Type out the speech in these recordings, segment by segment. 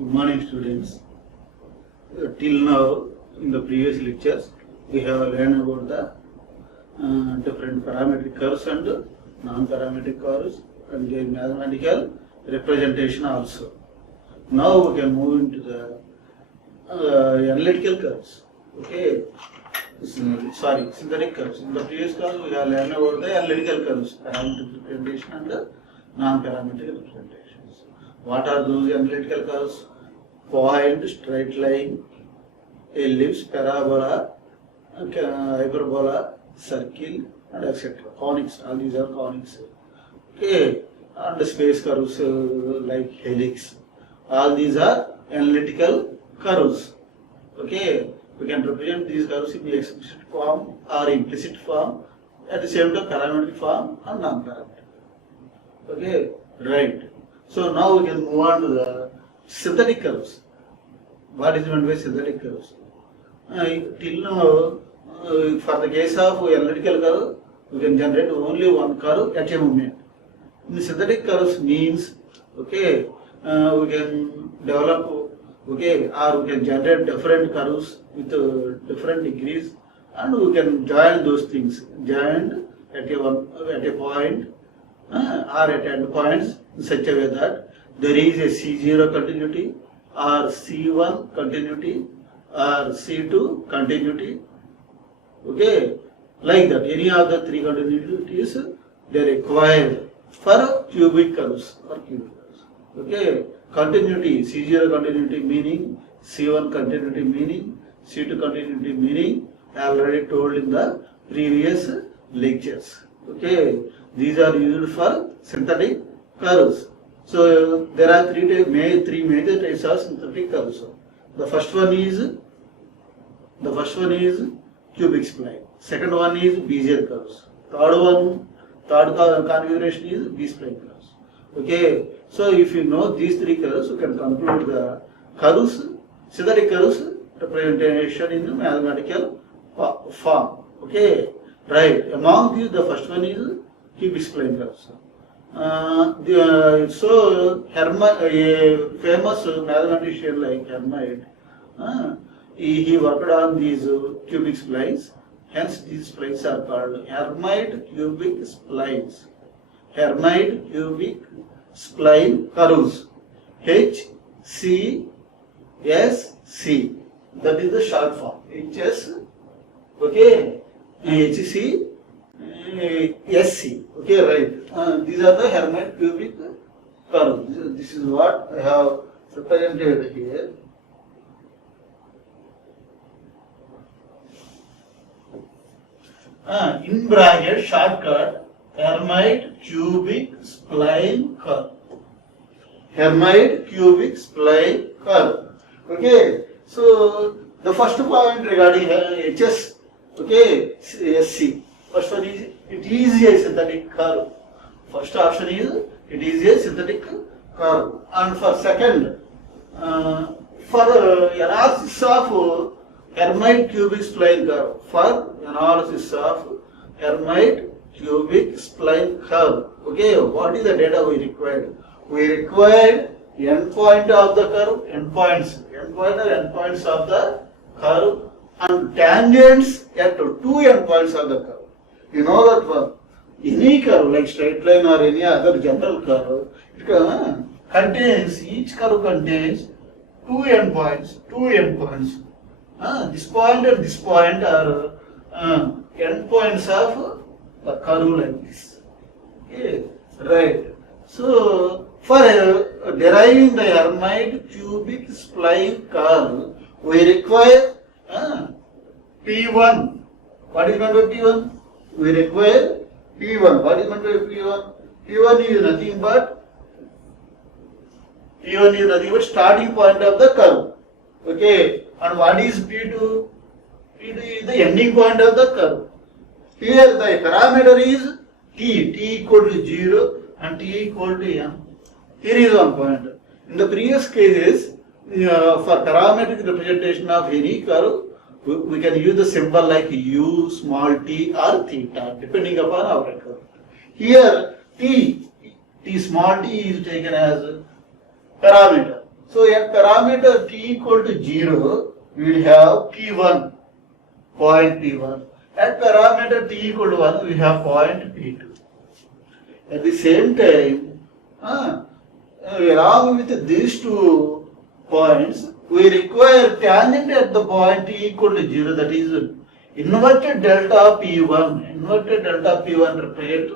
Good morning, students. Till now, in the previous lectures, we have learned about the different parametric curves and non-parametric curves and their mathematical representation also. Now we can move into the analytical curves. Okay. Sorry, synthetic curves. In the previous class, we have learned about the analytical curves, parametric representation and the non-parametric representations. What are those analytical curves? Point, straight line, ellipse, parabola, hyperbola, circle, and etc. Conics. All these are conics. Okay. And the space curves like helix. All these are analytical curves. Okay. We can represent these curves in the explicit form or implicit form, at the same time parametric form and non-parametric. Okay, right. So now we can move on to the synthetic curves. What is meant by synthetic curves? Till now, for the case of analytical curve, we can generate only one curve at a moment. In synthetic curves means, okay, we can develop, okay, or we can generate different curves with different degrees, and we can join those things, joined at a point or at endpoints in such a way that there is a C0 continuity or C1 continuity or C2 continuity. Okay, like that. Any of the three continuities they require for cubic curves or cubic curves. Okay, continuity, C0 continuity meaning, C1 continuity meaning, C2 continuity meaning, I already told in the previous lectures. Okay, these are used for synthetic curves. So there are three major types of synthetic curves. The first one is cubic spline. Second one is Bezier curves. Third configuration is B-spline curves. Okay, so if you know these three curves, you can conclude the curves, synthetic curves representation in mathematical form. Okay, right. Among these, the first one is cubic spline curves. So a famous mathematician like Hermite, he worked on these cubic splines. Hence, these splines are called Hermite cubic splines. Hermite cubic spline curves. HCSC. That is the short form. HS. Okay. HCSC. Okay, right. These are the Hermite cubic curves. This is what I have represented here. In bracket shortcut Hermite cubic spline curve. Hermite cubic spline curve. Okay. So the first point regarding HS. Okay. SC. First one is it is a synthetic curve. First option is it is a synthetic curve. And for second, for analysis of Hermite cubic spline curve. For analysis of Hermite cubic spline curve. Okay, what is the data we required? We required endpoint of the curve, endpoints of the curve, and tangents at two endpoints of the curve. You know that for any curve like straight line or any other general curve, each curve contains two endpoints. This point and this point are endpoints of the curve like this. Okay, right. So for deriving the Hermite cubic spline curve, we require P1. What is meant by P1? We require P1. What is meant by P1? P1 is nothing but starting point of the curve. Okay. And what is P2? P2 is the ending point of the curve. Here the parameter is t equal to 0 and t equal to m. Here is one point. In the previous cases, for parametric representation of any curve, we can use the symbol like u, small t or theta, depending upon our curve. Here t small t is taken as parameter. So at parameter t equal to 0, we will have p1, point p1. At parameter t equal to 1, we have point p2. At the same time, along with these 2 points, we require tangent at the point t equal to 0, that is inverted delta p1. Inverted delta p1 represents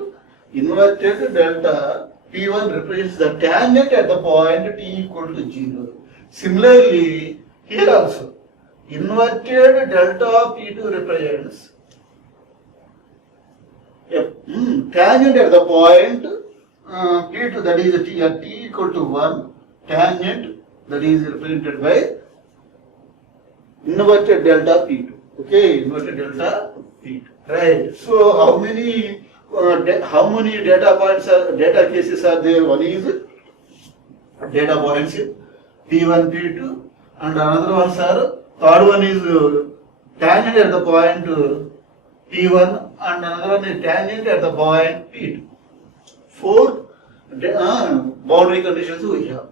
inverted delta p1 represents the tangent at the point t equal to 0. Similarly, here also, inverted delta p2 represents tangent at the point p2, that is t at t equal to 1, tangent that is represented by inverted delta p2. Okay, inverted delta p2. Right. So how many data points data cases are there? One is data points p1, p2, and another ones are, third one is tangent at the point p1, and another one is tangent at the point p2. 4 boundary conditions we have.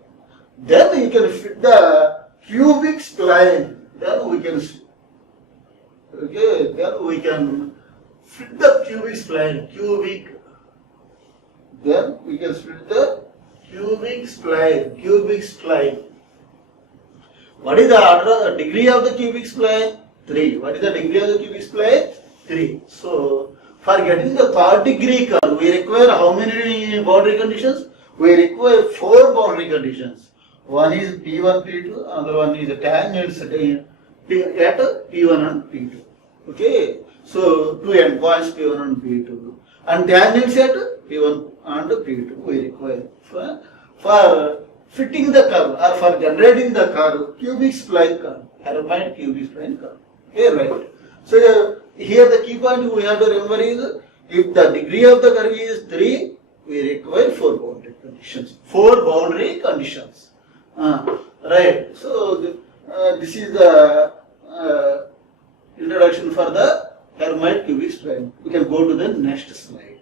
Then you can fit the cubic spline. Then we can fit the cubic spline. Then we can fit the cubic spline. What is the degree of the cubic spline? 3. What is the degree of the cubic spline? 3. So for getting the third degree curve, we require how many boundary conditions? We require 4 boundary conditions. One is P1, P2, another one is tangents at P1 and P2. Okay, so 2 endpoints P1 and P2, and tangents at P1 and P2 we require for fitting the curve or for generating the curve, cubic spline curve, Hermite cubic spline curve. Okay, right. So here the key point we have to remember is, if the degree of the curve is 3, we require 4 boundary conditions. 4 boundary conditions. Right. So this is the introduction for the Hermite cubic spline. We can go to the next slide.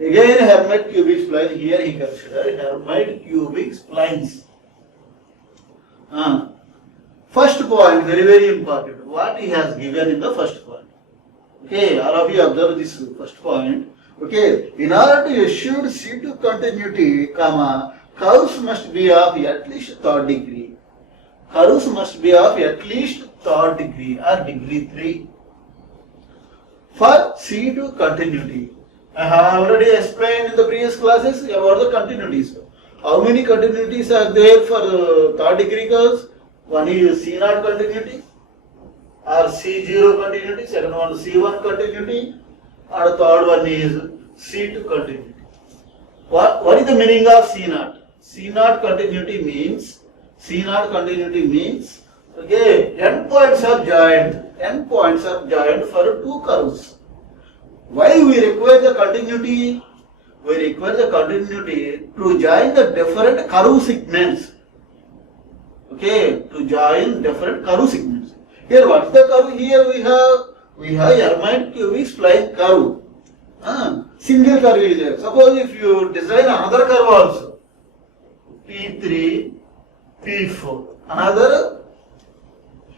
Again, Hermite cubic spline. Here he considered Hermite cubic splines. First point, very, very important. What he has given in the first point. Okay, all of you observe this first point. Okay, in order to assure C2 continuity, curves must be of at least 3rd degree. Curves must be of at least 3rd degree or degree 3. For C2 continuity, I have already explained in the previous classes about the continuities. How many continuities are there for 3rd degree curves? One is C0 continuity or C0 continuity, second one is C1 continuity, and third one is C2 continuity. What is the meaning of C0? C0 continuity means, okay, endpoints are joined for 2 curves. Why we require the continuity? We require the continuity to join the different curve segments. Okay, to join different curve segments. Here, what is the curve? Here we have Hermite cubic spline curve. Single curve is there. Suppose if you design another curve also, P3, P4, another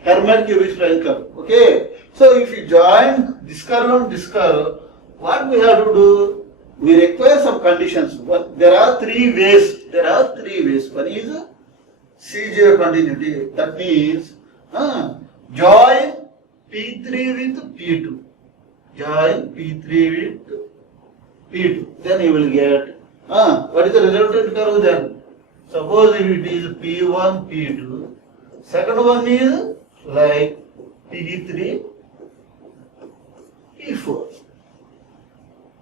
Hermite cubic spline curve. Okay, so if you join this curve and this curve, what we have to do? We require some conditions. There are 3 ways. One is C0 continuity. That means join P3 with P2. Then you will get what is the resultant curve then? Suppose if it is P1, P2. Second one is like P3, P4.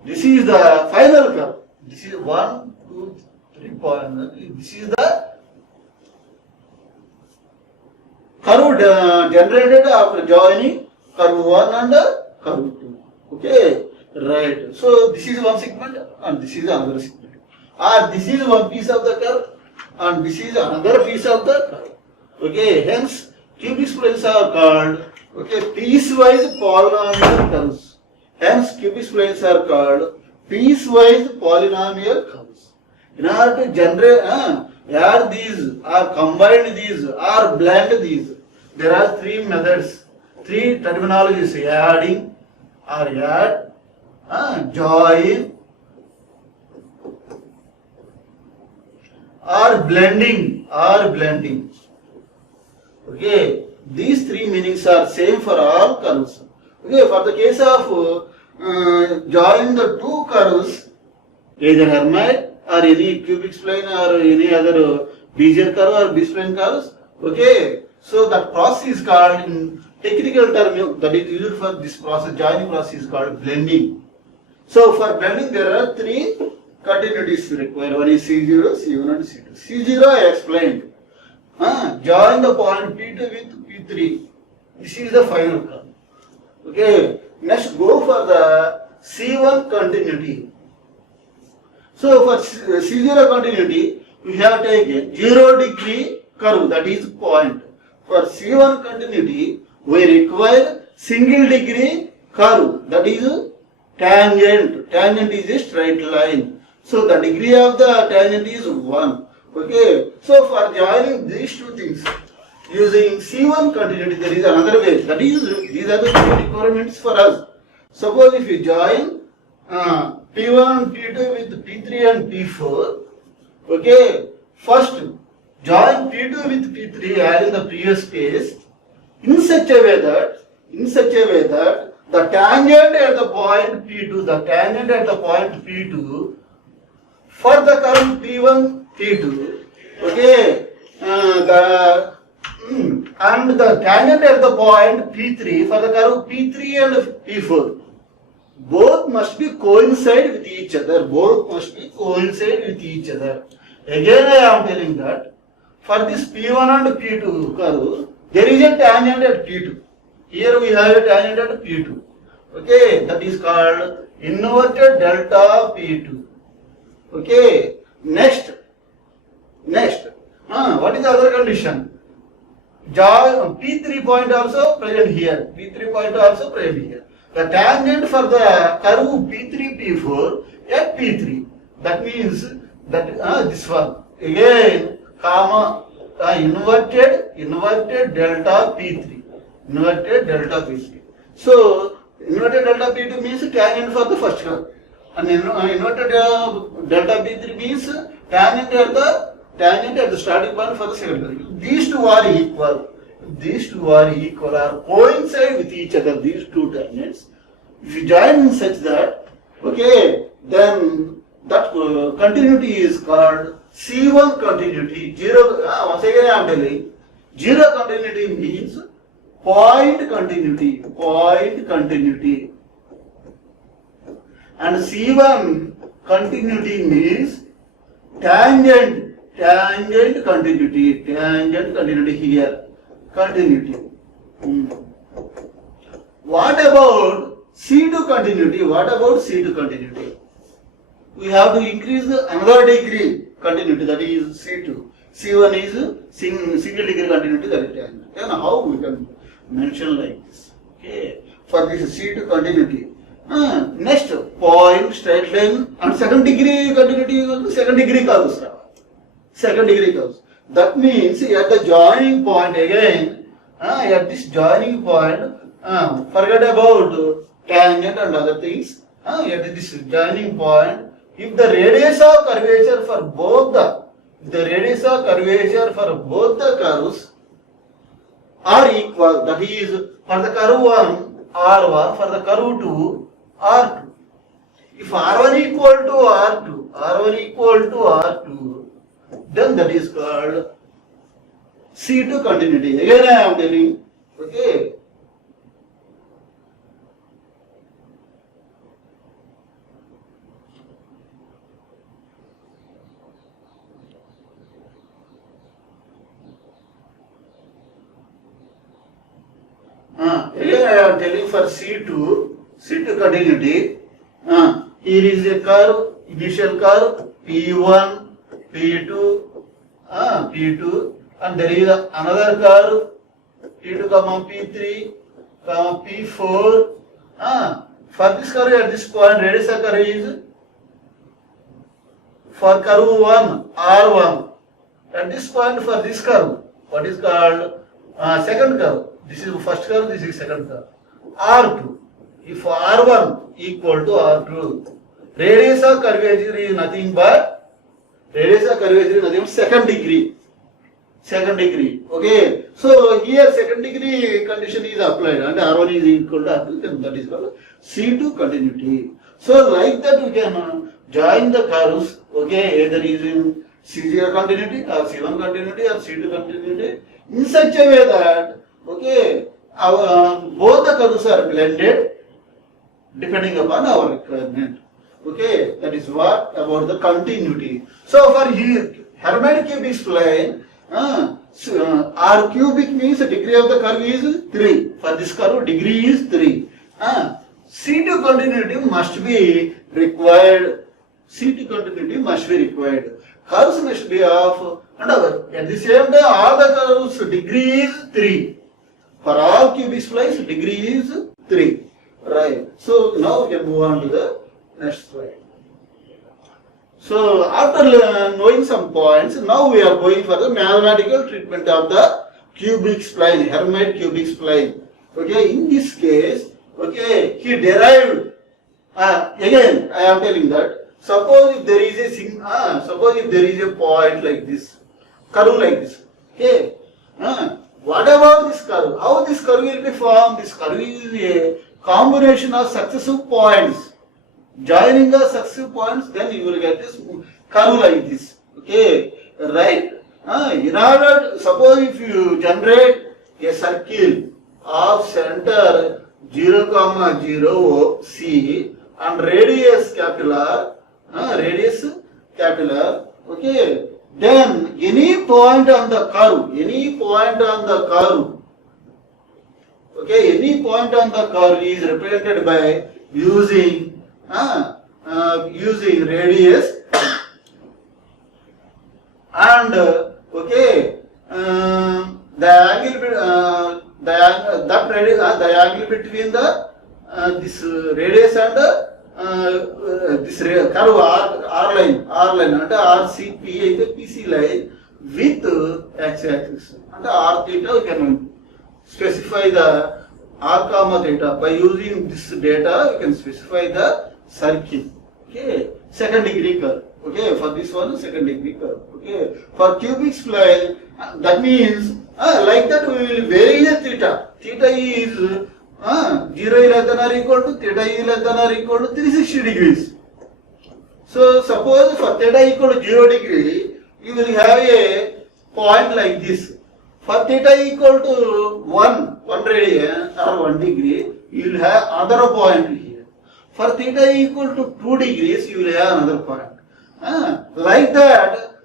This is the final curve. This is 1, 2, 3 point. This is the curve generated after joining curve 1 and curve 2. Okay, right. So this is one segment and this is another segment. This is one piece of the curve and this is another piece of the curve. Okay, hence cubic splines are called piecewise polynomial curves. Hence cubic splines are called piecewise polynomial curves. In order to generate, add these or combine these or blend these. There are three methods, three terminologies: adding or add, join or blending. Okay, these three meanings are same for all curves. Okay, for the case of join the two curves, either Hermite or any cubic spline or any other Bezier curve or B-spline curves. Okay, so that process is called, in technical term that is used for this process, joining process is called blending. So for blending there are three continuities required. One is C0, C1 and C2. C0 I explained. Join the point P2 with P3. This is the final curve. Okay, next go for the C1 continuity. So for C0 continuity, we have taken 0 degree curve, that is point. For C1 continuity, we require single degree curve, that is tangent. Tangent is a straight line. So the degree of the tangent is 1. Okay, so for joining these two things, using C1 continuity, there is another way. That is, these are the three requirements for us. Suppose if you join P1 and P2 with P3 and P4, okay, first join P2 with P3 as in the previous case, in such a way that the tangent at the point P2, for the curve P1, P2, okay, and the tangent at the point P3 for the curve P3 and P4, both must be coincide with each other. Again I am telling that for this P1 and P2 curve, there is a tangent at P2. Here we have a tangent at P2. Okay, that is called inverted delta P2. Okay, next, what is the other condition? P3 point also present here. The tangent for the curve P3, P4 at P3. That means that this one again, comma, inverted delta P3. So inverted delta P2 means tangent for the first curve, and inverted delta P3 means tangent at the starting point for the second curve. These two are equal or coincide with each other, these two tangents. If you join in such that, okay, then that continuity is called C1 continuity. Once again I am telling, zero continuity means point continuity, and C1 continuity means tangent continuity here, continuity. What about C2 continuity? We have to increase another degree continuity, that is C2. C1 is single degree continuity, that is tangent. Then how we can mention like this? Okay, for this C2 continuity. Next point, straight line, and second degree continuity is also second degree curves. That means at the joining point again, at this joining point, forget about tangent and other things. At this joining point, if the radius of curvature for both the curves are equal, that is for the curve 1 R1, for the curve 2 R2. If R1 equal to R2, then that is called C2 continuity. Again I am telling, okay. Again I am telling for C2 continuity. Here is a curve, initial curve P1, P2, and there is another curve P2, P3, P4. For this curve at this point, radius of curve is for curve 1 R1. at this point for this curve, what is called second curve. This is first curve, this is second curve. R2. If R1 equal to R2, radius of curvature is nothing but second degree. Second degree. Okay. So here second degree condition is applied and R1 is equal to R2, then that is called C2 continuity. So like that we can join the curves, okay, either using C0 continuity or C1 continuity or C2 continuity in such a way that, okay, both the curves are blended depending upon our requirement. Okay, that is what about the continuity. So for here, Hermite cubic spline, R cubic means the degree of the curve is 3. For this curve, degree is 3. C2 continuity must be required. C2 continuity must be required. Curves must be of, and at the same time, all the curves degree is 3. For all cubic splines, degree is 3. Right. So now we can move on to the next slide. So after knowing some points, now we are going for the mathematical treatment of the cubic spline, Hermite cubic spline. Okay, in this case, okay, he derived. Again, I am telling that. Suppose if there is a point like this, curve like this. Okay. What about this curve? How this curve will be formed? This curve is a combination of successive points. Joining the successive points, then you will get this curve like this. Okay, right? In order, suppose if you generate a circle of center 0, 0, C and radius capital R, okay, then any point on the curve, okay, any point on the curve is represented by using radius and okay, the angle between the this radius and this curve R line and RCP is the PC line with x-axis and R theta. We can specify the R comma theta by using this data. We can specify the circle. Okay, second degree curve. Okay, for this one second degree curve. Okay, for cubic spline, that means like that we will vary the theta. Theta is 0 less than or equal to theta is less than or equal to 360 degrees. So suppose for theta equal to 0 degree, you will have a point like this. For theta equal to 1 radian or 1 degree, you will have another point here. For theta equal to 2 degrees, you will have another point. Like that,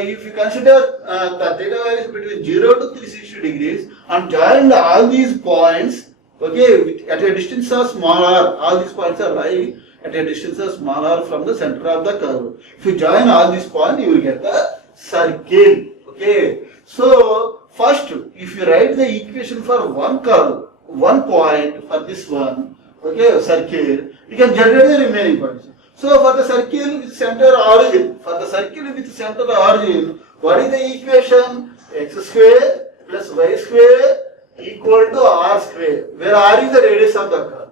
if you consider the theta values between 0 to 360 degrees and join all these points, okay, at a distance of small r, all these points are lying at a distance of small r from the center of the curve. If you join all these points, you will get the circle. Okay, so first, if you write the equation for one curve, 1 point for this one, okay, circle, you can generate the remaining points. So for the circle with center origin, what is the equation? X square plus y square equal to r square, where r is the radius of the curve.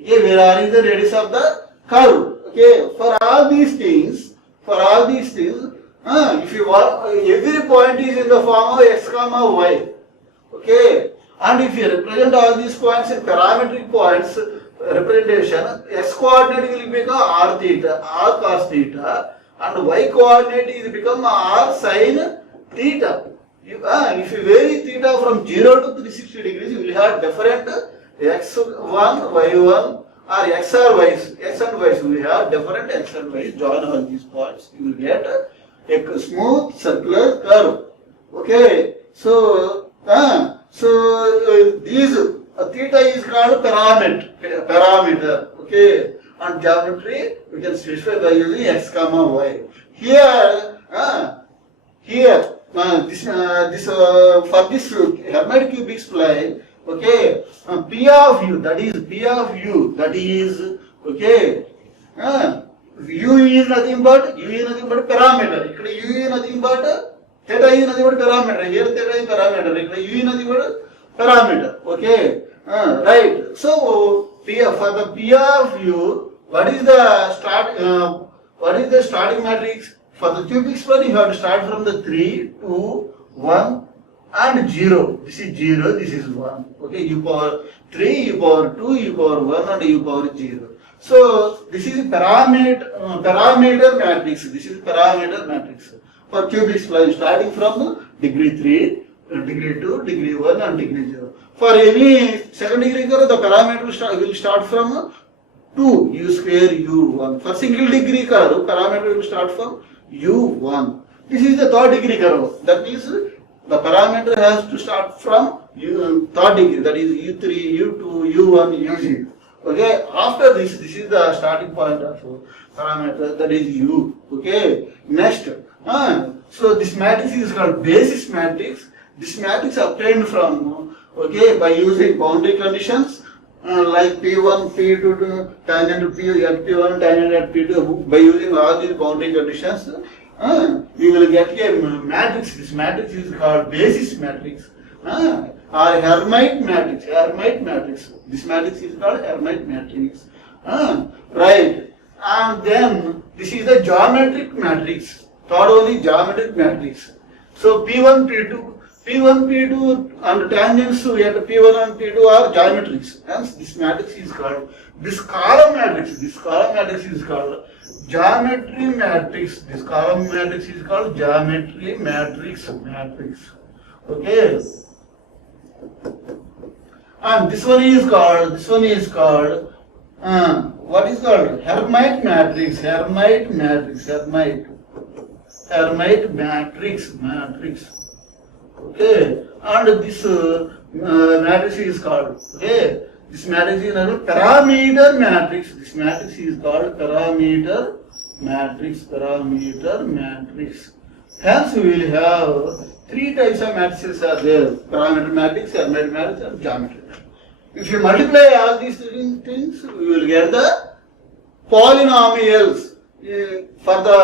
Okay, where r is the radius of the curve. Okay, for all these things, if you want, every point is in the form of x comma y. Okay, and if you represent all these points in parametric points representation, x coordinate will become r theta, r cos theta, and y coordinate is become r sin theta. If you vary theta from 0 to 360 degrees, you will have different x1, y1, or x or y, x and y. We have different x and y. Join all these points, you will get a smooth circular curve. Okay, so these theta is called parameter. Okay, and geometry we can specify by using x comma y. Here, this for this Hermite cubic spline, okay, P of u, that is okay, u is nothing but parameter. U is nothing but theta u అనేది కూడా parameter. Here theta is parameter. ఇక్కడ u అనేది కూడా parameter. Okay. Right. So for the P of u, what is the starting matrix? For the cubic square, you have to start from the 3, 2, 1 and 0. This is 0, this is 1. Okay, u power 3, u power 2, u power 1 and u power 0. So this is parameter matrix. This is parameter matrix for cubic spline starting from degree 3, degree 2, degree 1 and degree 0. For any second degree curve, the parameter will start from 2 u square u1. For single degree curve, parameter will start from u1. This is the third degree curve. That means the parameter has to start from third degree. That is u3, u2, u1, u0. Okay. After this is the starting point of parameter. That is u. Okay. Next. So this matrix is called basis matrix. This matrix obtained from by using boundary conditions. Like P1, P2 tangent to at P1, tangent at P2, by using all these boundary conditions, you will get a matrix. This matrix is called basis matrix or Hermite matrix. Hermite matrix. This matrix is called Hermite matrix. Right. And then this is the geometric matrix. Third one is geometric matrix. So P1, P2 and tangents at P1 and P2 are geometrics. Hence, this matrix is called this column matrix. This column matrix is called geometry matrix. This column matrix is called geometry matrix. Okay. And this one is called what is called Hermite matrix. Hermite matrix. Okay, and this matrix is called this matrix is called parameter matrix. This matrix is called parameter matrix. Hence, we will have three types of matrices are there: parameter matrix, Hermite matrix, and geometry matrix. If you multiply all these things, we will get the polynomials for the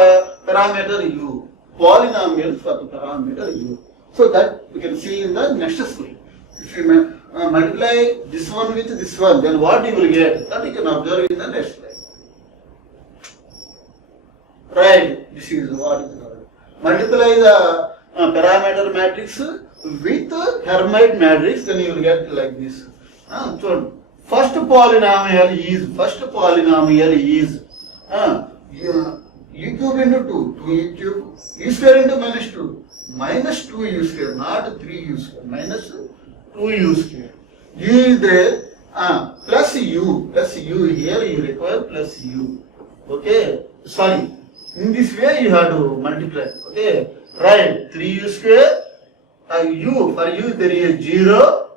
parameter u. Polynomials for the parameter u. So that we can see in the next slide. If you multiply this one with this one, then what you will get? That you can observe in the next slide. Right, this is what is called. Multiply the parameter matrix with Hermite matrix, then you will get like this. So first polynomial is u cube into 2 u cube, u square into minus 2u square, not 3u square, minus 2u square. U is there, plus u here you require plus u. Okay, sorry, in this way you have to multiply. Okay, right, 3u square, u, for u there is 0,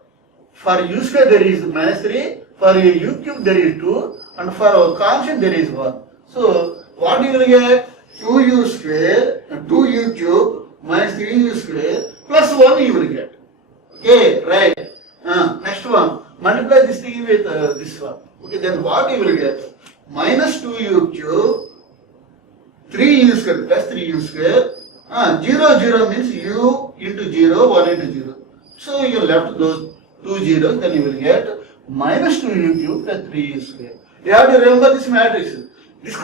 for u square there is minus 3, for u cube there is 2, and for constant there is 1. So what you will get? 2u square, 2u cube, minus 3u square, plus 1 you will get. Okay, right. Next one, multiply this thing with this one. Okay, then what you will get? Minus 2u cube, 3u square, plus 3u square. 0 means u into 0, 1 into 0. So you left those 2 zeros, then you will get minus 2u cube plus 3u square. You have to remember this matrix. This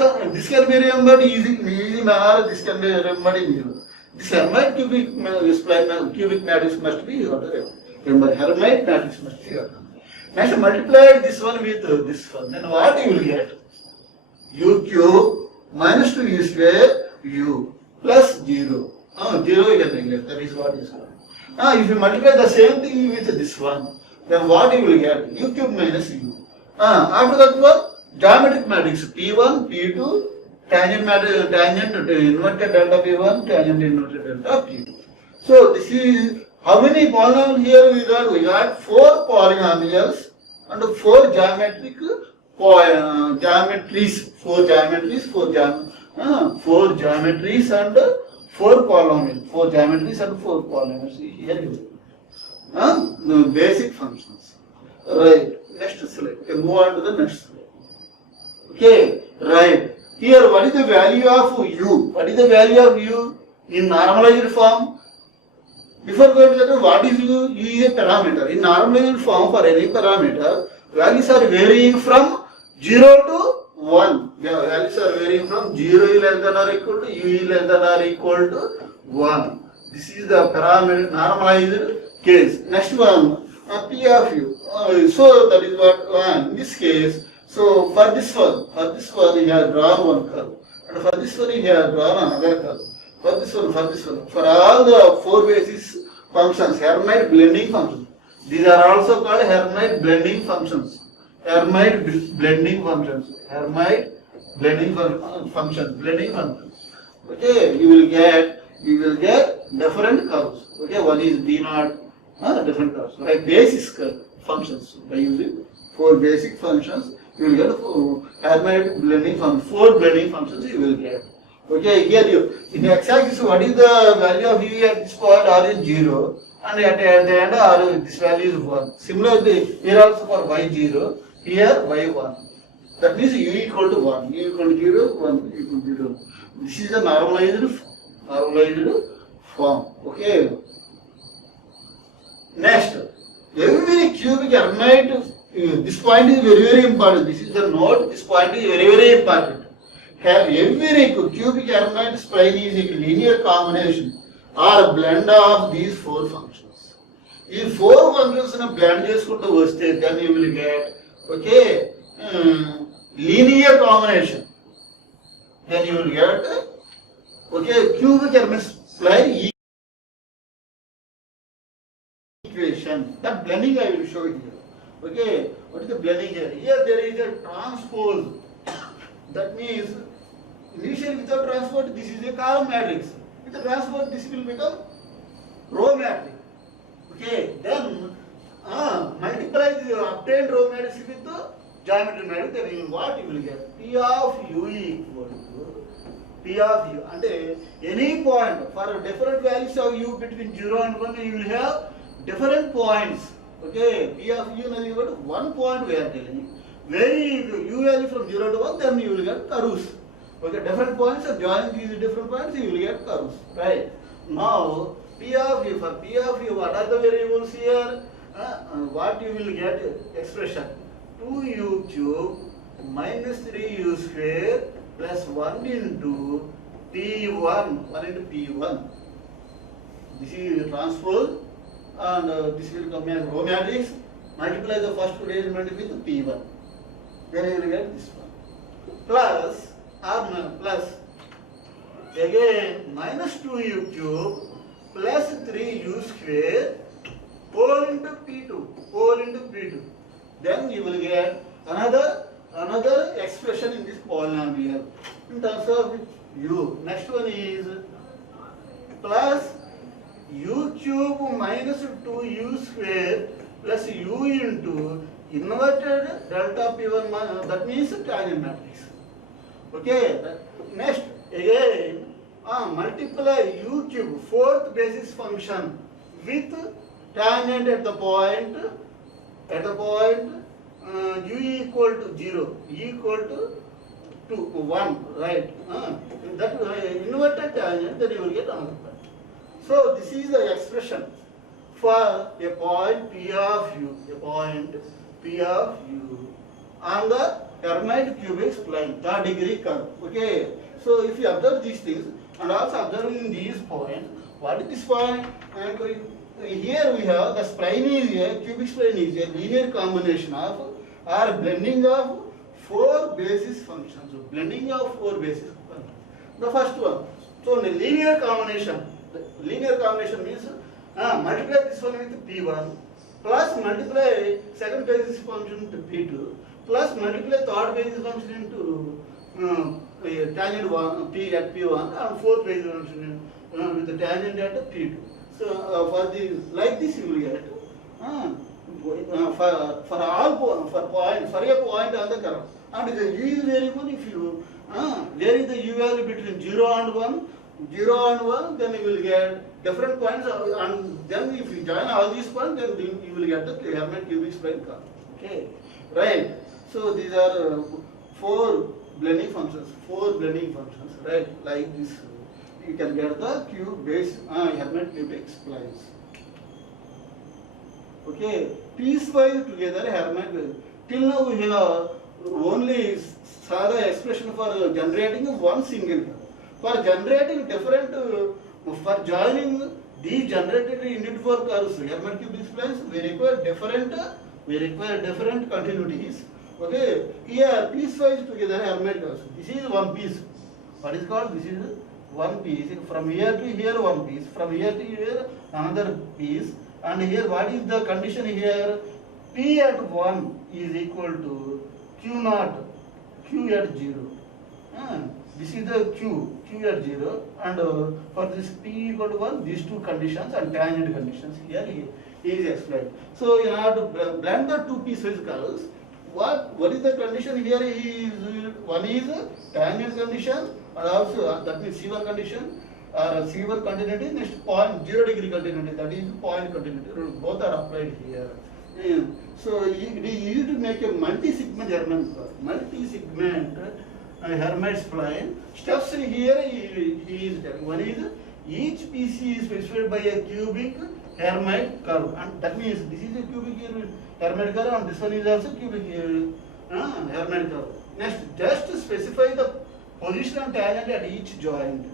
can be remembered easy manner, this can be remembered in zero. This Hermite cubic matrix must be remember. Hermite matrix must be next multiply this one with this one. Then what you will get? U cube minus 2u square u plus 0. 0 you can neglect. That is what is called. If you multiply the same thing with this one, then what you will get? U cube minus u. After that one, geometric matrix P1, P2, tangent inverted delta P1, tangent inverted delta P2. So this is how many polynomials here we got? We got 4 polynomials and 4 geometric geometries. 4 geometries and 4 polynomials. 4 geometries and 4 polynomials. Here you go. The basic functions. Right. Next slide. We can move on to the next slide. Okay, right. Here, what is the value of u? What is the value of u in normalized form? Before going to that, what is U? U is a parameter. In normalized form for any parameter, values are varying from 0 to 1. Yeah, values are varying from 0 is less than or equal to U is less than or equal to 1. This is the parameter normalized case. Next one, P of U. So that is what in this case. So for this one, he has drawn one curve, and for this one, he has drawn another curve. For this one, for all the four basis functions, Hermite blending functions. These are also called Hermite blending functions. Hermite blending functions. Hermite blending functions. Okay, you will get different curves. Okay, one is B naught, different curves. Like basis curve functions. By using four basic functions, you will get Hermite blending functions. Four blending functions you will get. Okay, here you in x-axis, what is the value of u at this point? R is 0, and at the end R this value is 1. Similarly, here also for y0, here y1. That means u equal to 1, u equal to 0, 1 equal to 0. This is the normalized form. Okay. Next, every cubic Hermite, this point is very important. This is the note. This point is very important. Have every cubic Hermite spline is a linear combination or a blend of these four functions. If four functions in a blend చేసుకుంటూ వస్తే, then you will get linear combination. Then you will get cubic Hermite spline equation. That blending I will show you here. Okay, what is the blending here? Here there is a transpose. That means initially without transpose this is a column matrix. With the transpose this will become row matrix. Okay, then multiply the obtained row matrix with the geometry matrix. Then you what you will get? P of u equal to P of u. And any point for different values of u between 0 and 1 you will have different points. Okay, P of u is equal to 1 point we are telling. Very u value from 0 to 1, then you will get curves. Okay, different points are joining these different points, you will get curves. Right. Now, P of u, for P of u, what are the variables here? What you will get expression? 2u cube minus 3u square plus 1 into P1, 1 into P1. This is transpose, and this will come as row matrix. Multiply the first two element with P1. Then you will get this one. Plus again minus 2u cube plus 3u square whole into P2. Then you will get another expression in this polynomial in terms of u. Next one is plus u cube minus 2u square plus u into inverted delta P1, that means tangent matrix. Okay, next again multiply u cube, fourth basis function, with tangent at the point u equal to 0, equal to 1, right? That inverted tangent, then you will get another point. So this is the expression for a point P of u, on the Hermite cubic spline, third degree curve. Okay, so if you observe these things and also observing these points, what is this point? And here we have the spline is a cubic spline is a linear combination of or blending of four basis functions. So blending of four basis functions. The first one. So the linear combination means multiply this one with P1 plus multiply second basis function to P2 plus multiply third basis function into tangent 1 P at P1 and fourth basis function with the tangent at P2. So for the like this you will get for a point on the curve, and the u is variable. If you vary the u value between 0 and 1, then you will get different points, and then if you join all these points, then you will get the Hermite cubic spline curve. Okay, right? So these are four blending functions, right? Like this, you can get the cube base Hermite cubic splines. Okay, piecewise together Hermite. Till now we have only saw the expression for generating one single curve. For generating different, for joining these generated individual curves, Hermite cubic splines, we require different continuities. Okay, here piecewise together Hermite curves. This is one piece. What is called? This is one piece. From here to here one piece. From here to here another piece. And here what is the condition here? P at 1 is equal to Q naught, Q at 0. This is the Q at 0, and for this P equal to 1, these two conditions and tangent conditions here is explained. So in order to blend the two piecewise curves, what is the condition here is one is tangent condition, and also that means C1 condition, C1 continuity, next point 0 degree continuity, that is point continuity. Both are applied here. So it is easy to make a multi-segment Hermite curve. Multi-segment Hermite spline. Steps here he is telling. One is each PC is specified by a cubic Hermite curve, and that means this is a cubic Hermite curve, and this one is also cubic Hermite curve. Next, just specify the position and tangent at each joint.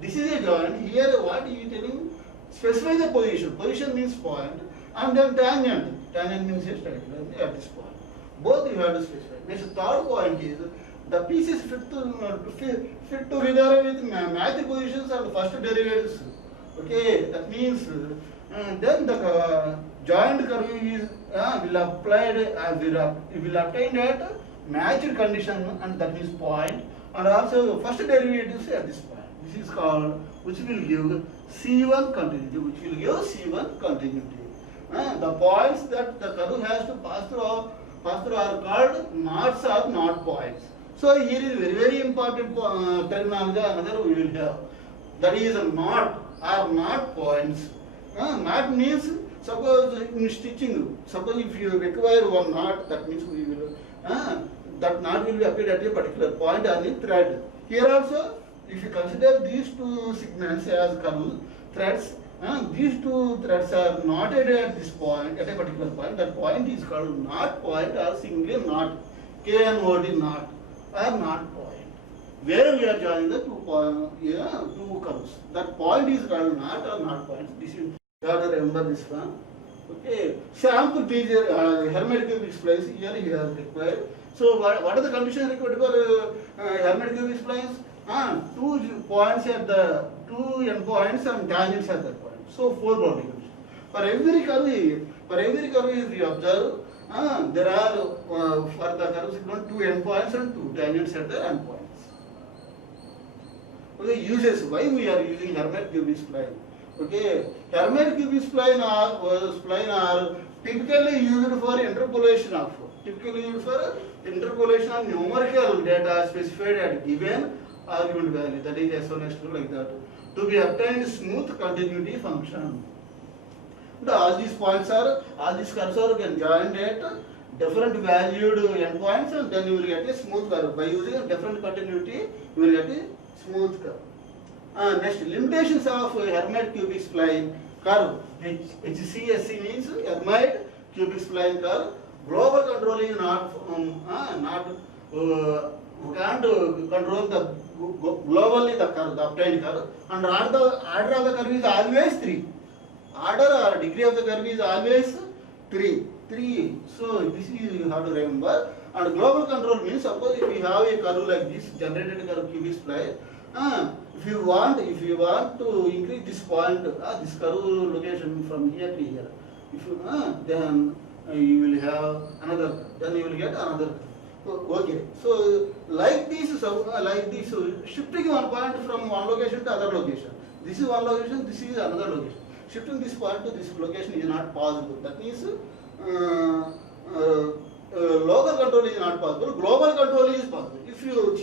This is a joint. Here, what he is telling? Specify the position. Position means point, and then tangent. Tangent means a straight line at this point. Both you have to specify. Next, third point is the pieces fit together with matched positions and first derivatives. Okay, that means then the joint curve is will obtain at matched condition, and that means point, and also first derivatives at this point. This is called, which will give C1 continuity, The points that the curve has to pass through are called knots or knot points. So here is very important terminology another we will have. That is a knot or knot points. Knot means, suppose in stitching, suppose if you require one knot, that means we will that knot will be applied at a particular point on the thread. Here also, if you consider these two segments as curve threads, these two threads are knotted at this point, at a particular point. That point is called knot point or single knot, KNOT knot or knot point. Where we are joining the two curves. That point is called knot or knot point. This is, you have to remember this one. Okay. Sample teacher Hermite cubic splines here he has required. So what are the conditions required for Hermite cubic splines? 2 points at the 2 endpoints and tangents at that point. So 4 boundary conditions. For every curve, if you observe, there are for the curve segment 2 endpoints and 2 tangents at the endpoints. Okay, uses why we are using Hermite cubic spline. Okay, Hermite cubic spline are typically used for interpolation of numerical data specified at given argument value, that is S1, S2 like that, to be obtained smooth continuity function. All these curves are can join at different valued endpoints, and then you will get a smooth curve. By using a different continuity, you will get a smooth curve. Next, limitations of Hermite cubic spline curve. HCSC means Hermite cubic spline curve. Global control is can't control the globally the curve, the obtained curve, and order of the curve is always 3. Order or degree of the curve is always 3. So this is you have to remember. And global control means, suppose if you have a curve like this, generated curve cubic spline, if you want to increase this point, this curve location from here to here, if you then you will have another curve, then you will get another curve. Okay, so like this, shifting one point from one location to other location. This is one location, this is another location. Shifting this point to this location is not possible. That means local control is not possible. Global control is possible. If you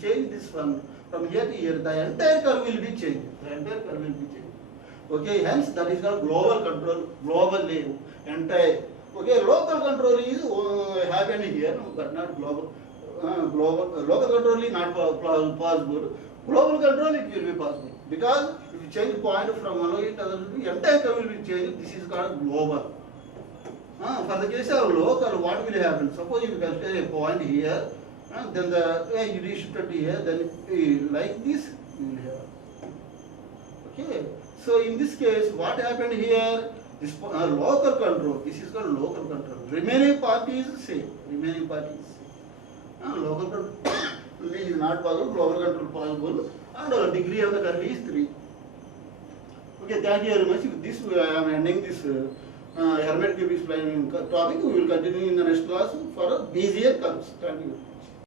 change this from here to here, the entire curve will be changed. Okay, hence that is called global control. Globally, entire. Okay, local control is happening here, but not global. Local control is not possible. Global control it will be possible, because if you change point from one location to other, the entire curve will be changed. This is called global. For the case of local, what will happen? Suppose you consider a point here, then the it is shifted here, then like this you will have. Okay. So in this case, what happened here? This local control. This is called local control. Remaining part is same. Remaining part is same. Local control is not possible. Global control possible, and degree of the country is 3. Okay. Thank you very much. With this, I am ending this Hermite cube spline topic. We will continue in the next class for Bezier curves. Thank you.